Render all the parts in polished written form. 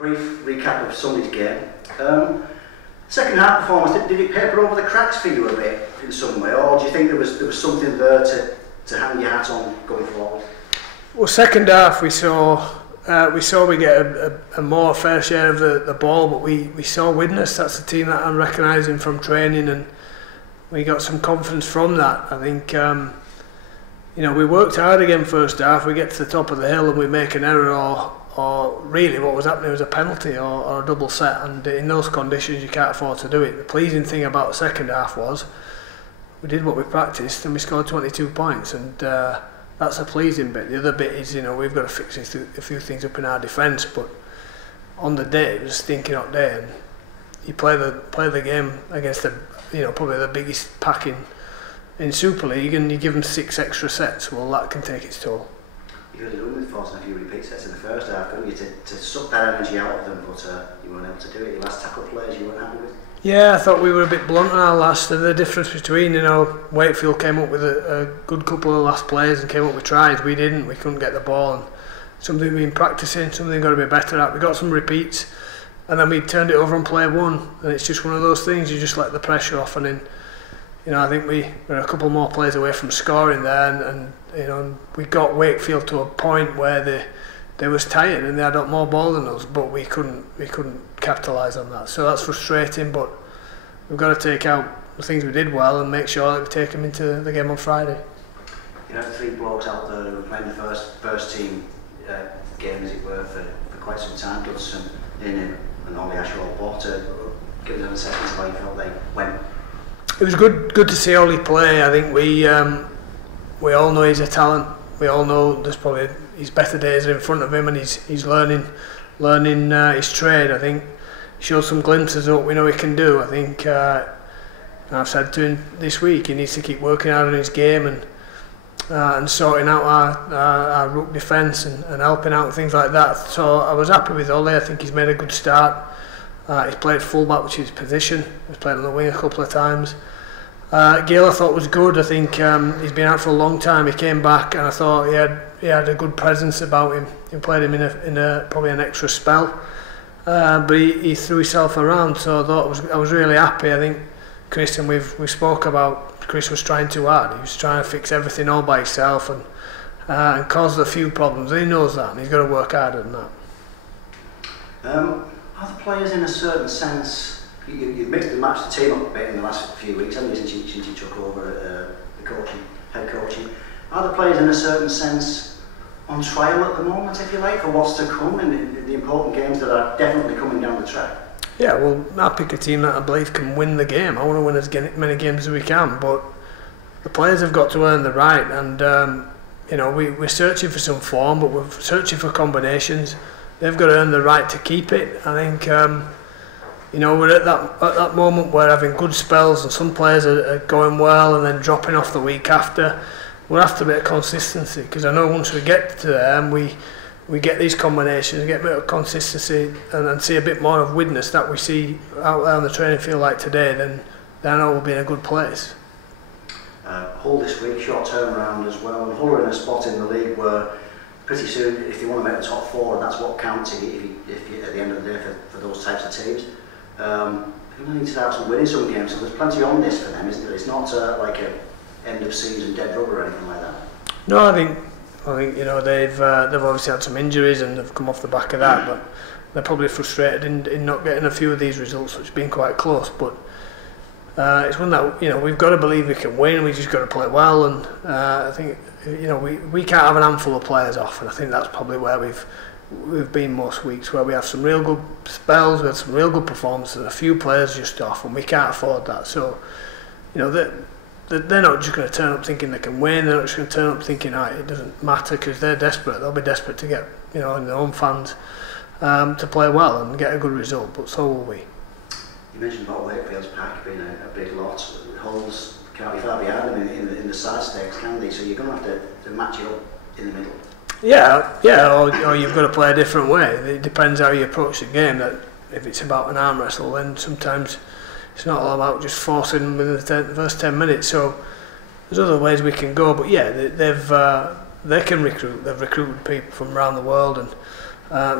brief recap of Sunday's game. Second half performance, did it paper over the cracks for you a bit in some way, or do you think there was something there to hang your hat on going forward? Well, second half we saw we get a more fair share of the ball, but we saw Widnes. That's the team that I'm recognising from training, and we got some confidence from that. I think we worked hard again first half. We get to the top of the hill and we make an error, or really what was happening was a penalty or a double set, and in those conditions you can't afford to do it. The pleasing thing about the second half was we did what we practiced and we scored 22 points, and that's a pleasing bit. The other bit is, we've got to fix a few things up in our defence, but on the day it was a stinking hot day, and you play the game against probably the biggest pack in Super League, and you give them 6 extra sets. Well, that can take its toll. You could have done with forcing a few repeat sets in the first half, couldn't you, to suck that energy out of them, but you weren't able to do it. Your last tackle players you weren't happy with? Yeah, I thought we were a bit blunt on our last, and the difference between, Wakefield came up with a good couple of last plays and came up with tries. We didn't, we couldn't get the ball, and something we've been practising, something we've got to be better at. We got some repeats, and then we turned it over and played one, and it's just one of those things, you just let the pressure off, and then, I think we were a couple more plays away from scoring there, and we got Wakefield to a point where they was tired and they had more ball than us, but we couldn't capitalise on that. So that's frustrating, but we've got to take out the things we did well and make sure that we take them into the game on Friday. You have 3 blokes out there who were playing the first team game, as it were, for quite some time. Dudson, Interim and Ollie Ashwell. Give us an assessment of how you felt they went. It was good to see Ollie play. I think we all know he's a talent. We all know there's probably his better days are in front of him, and he's learning his trade. I think he showed some glimpses of what we know he can do. I think I've said to him this week he needs to keep working hard on his game and sorting out our ruck defence and helping out things like that. So I was happy with Ollie. I think he's made a good start. He's played full-back, which is his position. He's played on the wing a couple of times. Gale I thought was good. I think he's been out for a long time. He came back and I thought he had a good presence about him. He played him in a probably an extra spell, but he threw himself around. So I thought I was really happy. I think Chris, and we spoke about Chris was trying too hard. He was trying to fix everything all by himself and caused a few problems. He knows that, and he's got to work harder than that. Are the players in a certain sense, you've mixed and matched the team up a bit in the last few weeks, haven't you, since you took over the head coaching. Are the players in a certain sense on trial at the moment, if you like, for what's to come and the important games that are definitely coming down the track? Yeah, well, I pick a team that I believe can win the game. I want to win as many games as we can, but the players have got to earn the right, and we're searching for some form, but we're searching for combinations. They've got to earn the right to keep it. I think we're at that moment where having good spells and some players are going well and then dropping off the week after. We're after a bit of consistency, because I know once we get to there and we get these combinations, get a bit of consistency and see a bit more of Widnes that we see out there on the training field like today, then I know we'll be in a good place. Hull this week, short turnaround as well, and Hull are in a spot in the league where pretty soon, if you want to make the top 4, and that's what counts if you at the end of the day for those types of teams, you need to start winning some games. So there's plenty on this for them, isn't there? It's not like a end of season dead rubber or anything like that. No, I think they've obviously had some injuries and they've come off the back of that, but they're probably frustrated in not getting a few of these results, which have been quite close. But it's one that we've got to believe we can win. We just got to play well, and I think we can't have an handful of players off, and I think that's probably where we've been most weeks, where we have some real good spells, we have some real good performances, and a few players just off, and we can't afford that. So they're not just going to turn up thinking they can win. They're not just going to turn up thinking it doesn't matter, because they're desperate. They'll be desperate to get in their own fans to play well and get a good result, but so will we. You mentioned about Wakefield's pack being a big lot. Hulls can't be far behind them in the side stakes, can they? So you're going to have to match it up in the middle. Yeah, or you've got to play a different way. It depends how you approach the game. That if it's about an arm wrestle, then sometimes it's not all about just forcing them within the first 10 minutes. So there's other ways we can go. But yeah, they can recruit. They've recruited people from around the world, and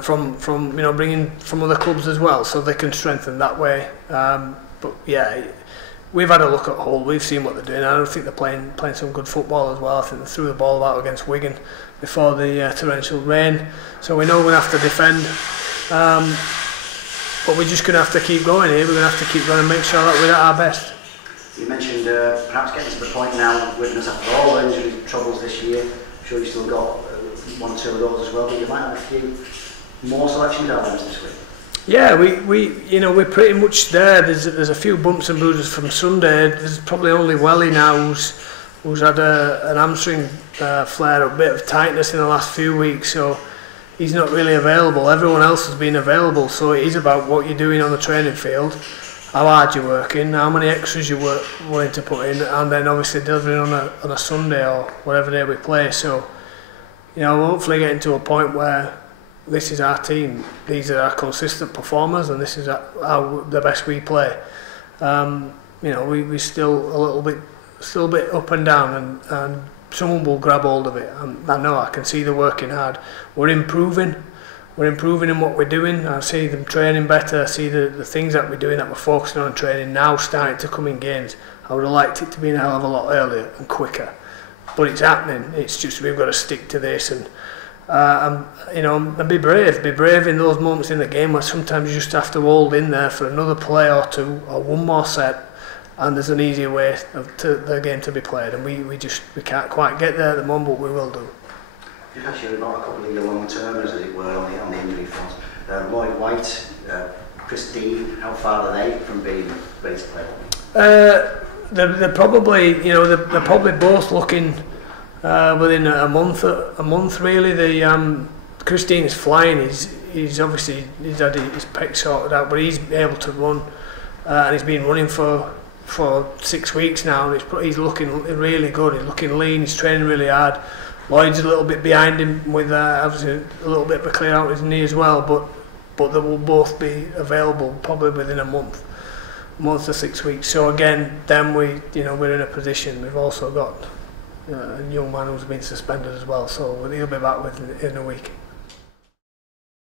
from bringing from other clubs as well, so they can strengthen that way. But yeah, we've had a look at Hull. We've seen what they're doing. I don't think they're playing some good football as well. I think they threw the ball out against Wigan before the torrential rain, so we know we're going to have to defend. But we're just going to have to keep going here. We're going to have to keep going and make sure that we're at our best. You mentioned perhaps getting to the point now, Widnes, after all the injury troubles this year. I'm sure you've still got one or two of those as well, but you might have a few more selection elements this week. Yeah, we're pretty much there. There's a few bumps and bruises from Sunday. There's probably only Welly now who's had an hamstring flare, a bit of tightness in the last few weeks, so he's not really available. Everyone else has been available, so it is about what you're doing on the training field, how hard you're working, how many extras you're willing to put in, and then obviously delivering on a Sunday or whatever day we play. So, hopefully getting to a point where this is our team, these are our consistent performers, and this is how the best we play. We're still a bit up and down, and someone will grab hold of it. I know, I can see they're working hard. We're improving in what we're doing. I see them training better. I see the things that we're doing, that we're focusing on training now, starting to come in games. I would have liked it to be a hell of a lot earlier and quicker, but it's happening. It's just we've got to stick to this and be brave in those moments in the game where sometimes you just have to hold in there for another play or two or one more set, and there's an easier way to the game to be played, and we can't quite get there at the moment, but we will do. Just actually about a couple of your long-termers, as it were, on the injury front. Lloyd White, Chris Dean, how far are they from being ready to play? They're probably both looking within a month really. The Chris Dean is flying. He's had his pec sorted out, but he's able to run, and he's been running for 6 weeks now, and he's looking really good. He's looking lean. He's training really hard. Lloyd's a little bit behind him with obviously a little bit of a clear out his knee as well, but they will both be available probably within a month to 6 weeks. So again, then we're in a position. We've also got a young man who's been suspended as well, so he'll be back in a week.